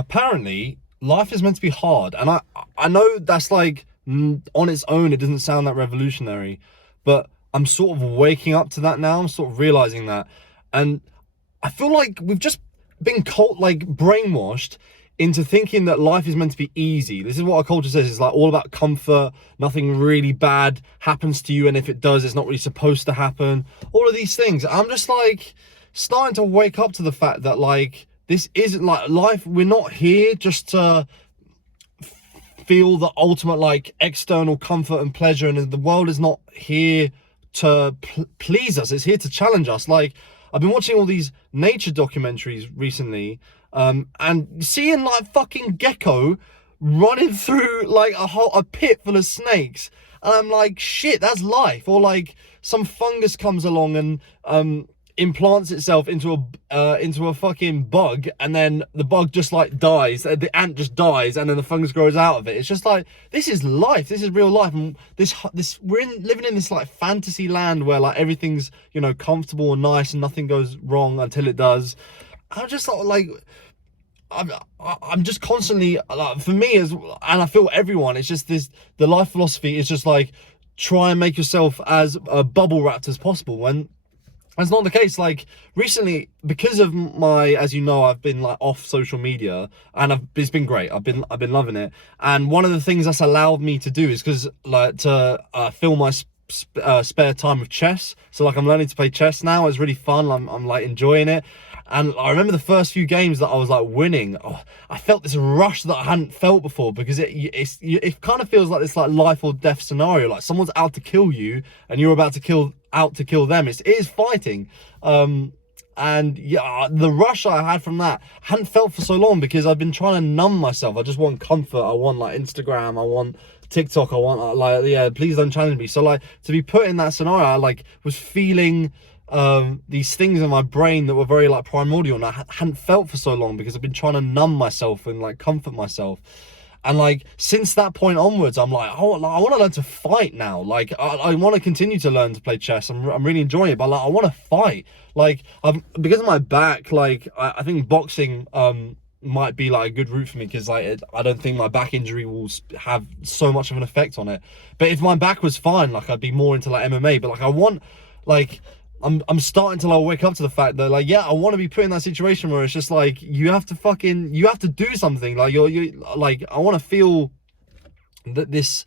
apparently life is meant to be hard, and I know that's like on its own it doesn't sound that revolutionary, but I'm sort of waking up to that now. I'm sort of realizing that, and I feel like we've just been like brainwashed into thinking that life is meant to be easy. This is what our culture says. It's like all about comfort. Nothing really bad happens to you, and if it does, it's not really supposed to happen. All of these things. I'm just like starting to wake up to the fact that like this isn't like life. We're not here just to feel the ultimate like external comfort and pleasure, and the world is not here to please us. It's here to challenge us. Like, I've been watching all these nature documentaries recently, and seeing like fucking gecko running through like a pit full of snakes, and I'm like, shit, that's life. Or like some fungus comes along and implants itself into a fucking bug, and then the bug just like dies, the ant just dies, and then the fungus grows out of it. It's just like, this is life, this is real life, and this we're living in this like fantasy land where like everything's, you know, comfortable and nice and nothing goes wrong until it does. I'm just like I'm just constantly like, for me, and I feel everyone, it's just this, the life philosophy is just like, try and make yourself as bubble wrapped as possible, when that's not the case. Like recently, because of my, as you know, I've been like off social media, and it's been great. I've been loving it. And one of the things that's allowed me to do is because like to fill my spare time with chess. So like I'm learning to play chess now. It's really fun. I'm like enjoying it. And I remember the first few games that I was like winning. Oh, I felt this rush that I hadn't felt before, because it kind of feels like this like life or death scenario. Like someone's out to kill you, and you're about to kill them. It is fighting. And yeah, the rush I had from that I hadn't felt for so long, because I've been trying to numb myself. I just want comfort. I want like Instagram. I want TikTok. I want like, yeah, please don't challenge me. So like to be put in that scenario, I like was feeling these things in my brain that were very like primordial, and I hadn't felt for so long, because I've been trying to numb myself and like comfort myself. And like since that point onwards, I'm like, oh, I want to learn to fight now. Like I want to continue to learn to play chess. I'm really enjoying it, but like I want to fight. Like because of my back, like I think boxing might be like a good route for me, because like I don't think my back injury will have so much of an effect on it. But if my back was fine, like I'd be more into like MMA. But like I want like I'm starting to like wake up to the fact that like, yeah, I want to be put in that situation where it's just like you have to do something. Like you like, I want to feel that this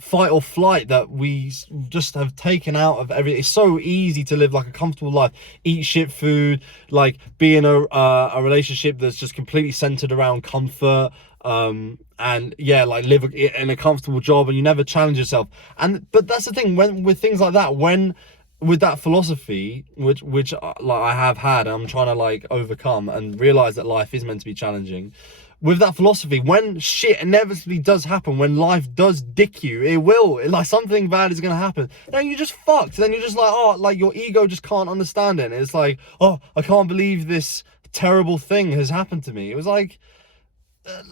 fight or flight that we just have taken out of everything. It's so easy to live like a comfortable life, eat shit food, like be in a relationship that's just completely centered around comfort, and yeah, like live in a comfortable job, and you never challenge yourself. But that's the thing, when with things like that, when with that philosophy, which like I have had, and I'm trying to like overcome and realize that life is meant to be challenging. With that philosophy, when shit inevitably does happen, when life does dick you, it will, like something bad is gonna happen, then you're just fucked. Then you're just like, oh, like your ego just can't understand it. And it's like, oh, I can't believe this terrible thing has happened to me. It was like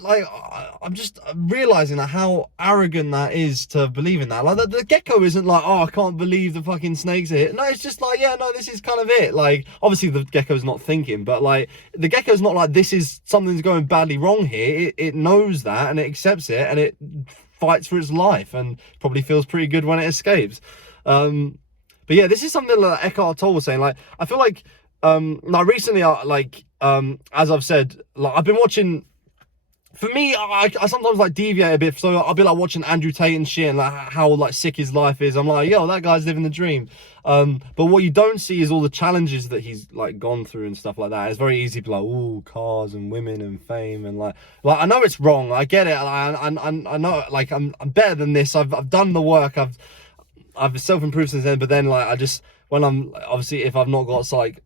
I'm just realizing that how arrogant that is to believe in that. Like the gecko isn't like, oh, I can't believe the fucking snakes are here. No, it's just like, yeah, no, this is kind of it. Like obviously the gecko's not thinking, but like the gecko's not like, this is something's going badly wrong here. It knows that, and it accepts it, and it fights for its life, and probably feels pretty good when it escapes. But yeah, this is something that Eckhart Tolle was saying. Like I feel like now recently, as I've said, like I've been watching. For me, I sometimes like deviate a bit, so I'll be like watching Andrew Tate and shit, and like how like sick his life is. I'm like, yo, that guy's living the dream. But what you don't see is all the challenges that he's like gone through and stuff like that. It's very easy to be like, ooh, cars and women and fame, and like I know it's wrong. I get it. I know, like I'm better than this. I've done the work. I've self-improved since then. But then like when I'm obviously, if I've not got like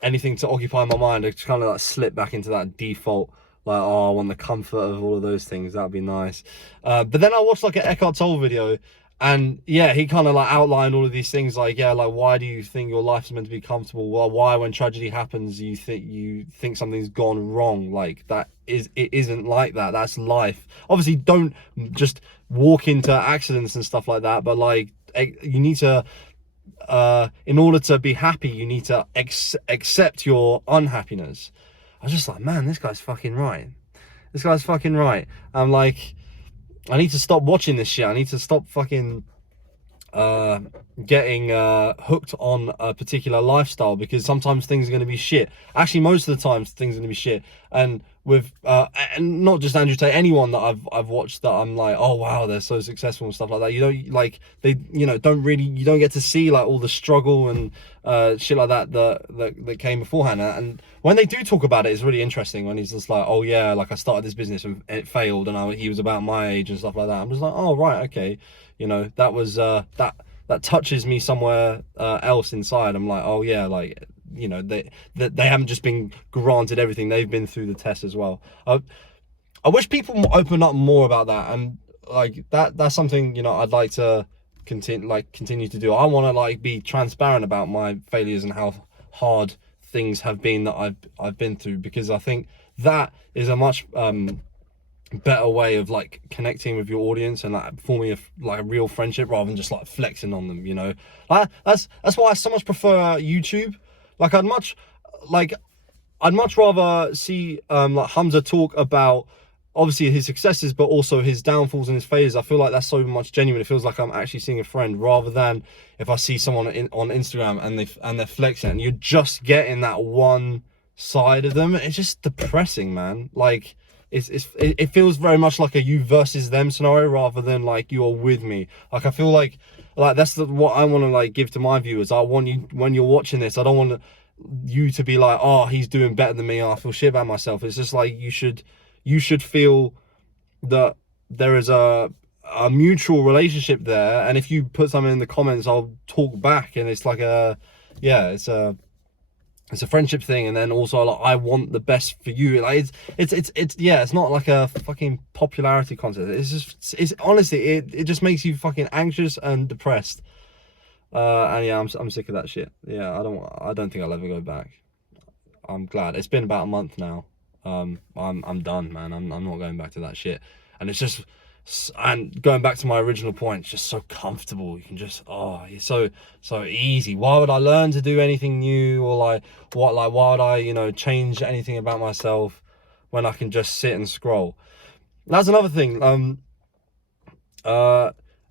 anything to occupy my mind, I just kind of like slip back into that default. Like, oh, I want the comfort of all of those things. That'd be nice. But then I watched like an Eckhart Tolle video, and yeah, he kind of like outlined all of these things. Like, yeah, like why do you think your life's meant to be comfortable? Well, why, when tragedy happens, you think something's gone wrong? Like it isn't like that. That's life. Obviously, don't just walk into accidents and stuff like that. But like, you need to. In order to be happy, you need to accept your unhappiness. I was just like, man, this guy's fucking right. This guy's fucking right. I'm like, I need to stop watching this shit. I need to stop fucking getting hooked on a particular lifestyle, because sometimes things are going to be shit. Actually, most of the times things are going to be shit. And with and not just Andrew Tate, anyone that I've watched that I'm like, oh wow, they're so successful and stuff like that. You know, like they, you know, you don't get to see like all the struggle and shit like that came beforehand. And when they do talk about it, it's really interesting. When he's just like, oh yeah, like I started this business and it failed, and he was about my age and stuff like that. I'm just like, oh right, okay. You know, that was that touches me somewhere else inside. I'm like, oh yeah, like, you know, they haven't just been granted everything, they've been through the test as well. I wish people open up more about that, and like that's something, you know, I'd like to continue to do. I want to like be transparent about my failures and how hard things have been that I've been through, because I think that is a much better way of like connecting with your audience and like forming a real friendship, rather than just like flexing on them, you know. That's why I so much prefer YouTube. Like I'd much rather see like Hamza talk about obviously his successes, but also his downfalls and his failures. I feel like that's so much genuine. It feels like I'm actually seeing a friend, rather than if I see someone on Instagram and they're flexing and you're just getting that one side of them. It's just depressing, man. Like it feels very much like a you versus them scenario, rather than like you're with me. Like I feel like that's what I want to like give to my viewers. I want you, when you're watching this, I don't want you to be like, oh, he's doing better than me, I feel shit about myself. It's just like you should feel that there is a mutual relationship there, and if you put something in the comments, I'll talk back, and it's like it's a friendship thing. And then also like I want the best for you. Like it's yeah, it's not like a fucking popularity contest. It's honestly it just makes you fucking anxious and depressed. And yeah, I'm sick of that shit. Yeah, I don't think I'll ever go back. I'm glad it's been about a month now. I'm done, man. I'm not going back to that shit. And it's just, and going back to my original point, it's just so comfortable. You can just, it's so easy. Why would I learn to do anything new, or why would I, you know, change anything about myself when I can just sit and scroll? That's another thing.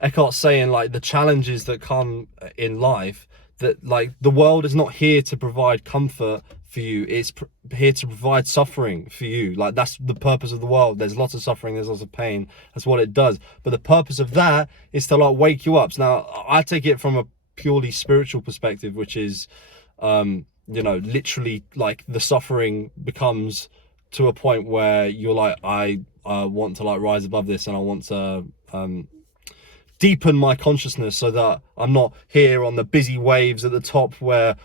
Eckhart's saying like the challenges that come in life, that like the world is not here to provide comfort for you, it's here to provide suffering for you. Like that's the purpose of the world. There's lots of suffering, there's lots of pain, that's what it does, but the purpose of that is to like wake you up. So now I take it from a purely spiritual perspective, which is you know, literally like the suffering becomes to a point where you're like, I want to like rise above this, and I want to deepen my consciousness so that I'm not here on the busy waves at the top, where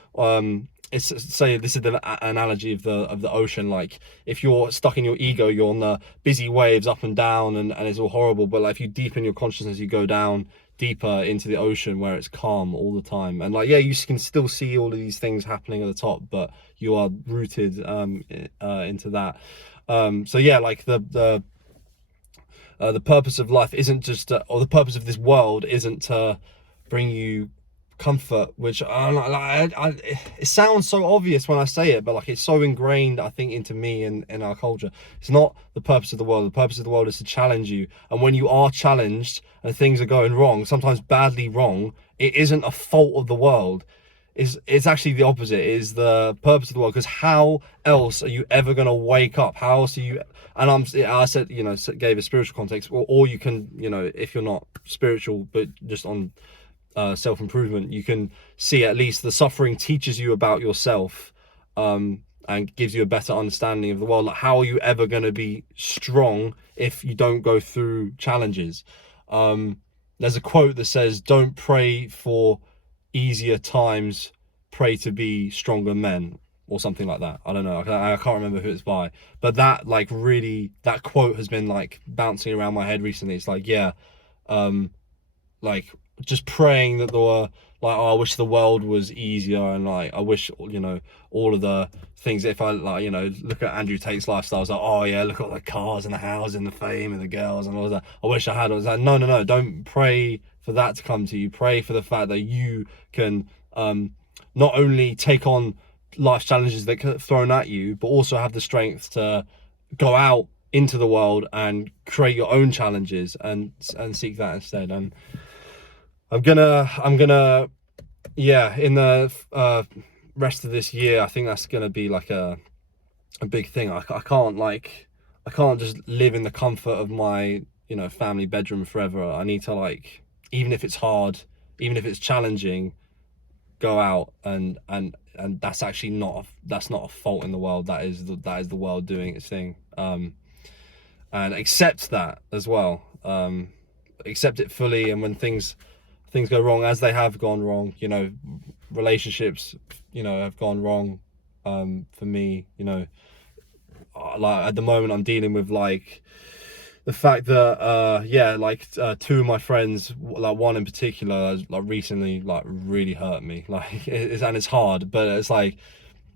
it's, say, this is the analogy of the ocean. Like if you're stuck in your ego, you're on the busy waves up and down, and it's all horrible. But like if you deepen your consciousness, you go down deeper into the ocean where it's calm all the time. And like, yeah, you can still see all of these things happening at the top, but you are rooted into that. So yeah, like the purpose of life isn't just or the purpose of this world isn't to bring you comfort, which it sounds so obvious when I say it, but like it's so ingrained, I think, into me and in our culture. It's not the purpose of the world. The purpose of the world is to challenge you, and when you are challenged and things are going wrong, sometimes badly wrong, it isn't a fault of the world. It's actually the opposite. It is the purpose of the world, because how else are you ever going to wake up? How else are you? And I said, you know, gave a spiritual context, or you can, you know, if you're not spiritual but just on self-improvement, you can see at least the suffering teaches you about yourself, and gives you a better understanding of the world. Like how are you ever going to be strong if you don't go through challenges? There's a quote that says, don't pray for easier times, pray to be stronger men, or something like that. I don't know, I can't remember who it's by, but that like really, that quote has been like bouncing around my head recently. It's like, yeah, like just praying that there were like, oh, I wish the world was easier, and like I wish, you know, all of the things, if I like, you know, look at Andrew Tate's lifestyle, I was like, oh yeah, look at the cars and the house and the fame and the girls and all that, I wish I had. I was like, no, don't pray for that to come to you. Pray for the fact that you can not only take on life challenges that get thrown at you, but also have the strength to go out into the world and create your own challenges and seek that instead. And I'm gonna yeah, in the rest of this year, I think that's gonna be like a big thing. I can't just live in the comfort of my, you know, family bedroom forever. I need to, like, even if it's hard, even if it's challenging, go out and that's actually not a fault in the world. That is the world doing its thing. And accept that as well. Accept it fully. And when things go wrong, as they have gone wrong, you know, relationships, you know, have gone wrong. For me, you know, like at the moment I'm dealing with like the fact that yeah, like two of my friends, like one in particular, like recently, like really hurt me. Like it's hard, but it's like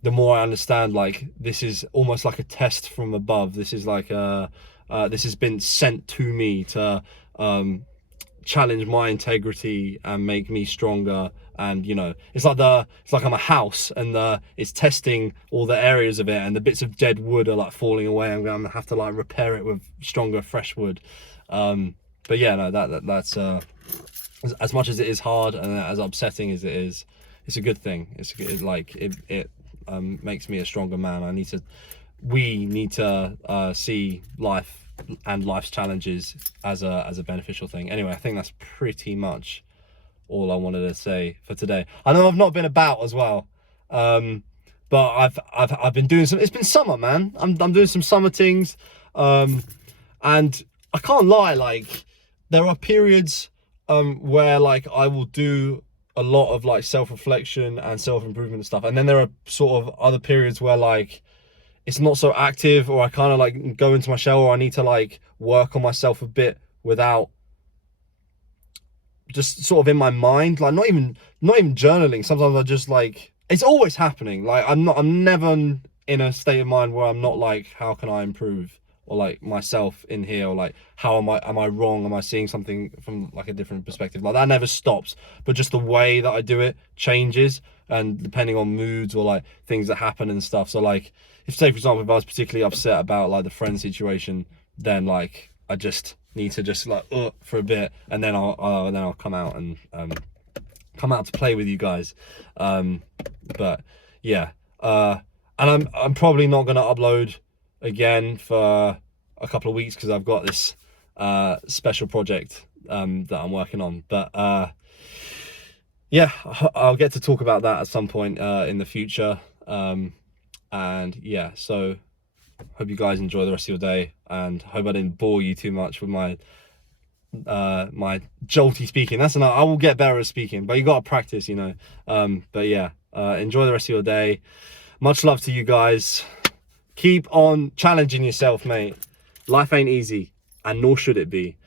the more I understand, like this is almost like a test from above. This is like this has been sent to me to challenge my integrity and make me stronger. And you know, it's like I'm a house, and it's testing all the areas of it, and the bits of dead wood are like falling away. I'm gonna have to like repair it with stronger fresh wood. But yeah, no, that's as much as it is hard and as upsetting as it is, it's a good thing. It makes me a stronger man. We need to see life and life's challenges as a beneficial thing. Anyway, I think that's pretty much all I wanted to say for today. I know I've not been about as well, but I've been doing some. It's been summer, man. I'm doing some summer things, and I can't lie. Like there are periods where like I will do a lot of like self-reflection and self-improvement and stuff, and then there are sort of other periods where like it's not so active, or I kind of like go into my shell, or I need to like work on myself a bit without just sort of in my mind, like not even journaling. Sometimes I just like, it's always happening. Like I'm never in a state of mind where I'm not like, how can I improve, or like myself in here, or like how am I wrong, am I seeing something from like a different perspective? Like that never stops, but just the way that I do it changes, and depending on moods or like things that happen and stuff. So like if, say for example, if I was particularly upset about like the friend situation, then like I just need to just like for a bit, and then I'll come out and come out to play with you guys. But yeah, and I'm probably not gonna upload again for a couple of weeks because I've got this special project that I'm working on. But yeah, I'll get to talk about that at some point in the future. And yeah, so hope you guys enjoy the rest of your day, and hope I didn't bore you too much with my my jolty speaking. That's enough. I will get better at speaking, but you got to practice, you know. But yeah, enjoy the rest of your day. Much love to you guys. Keep on challenging yourself, mate. Life ain't easy, and nor should it be.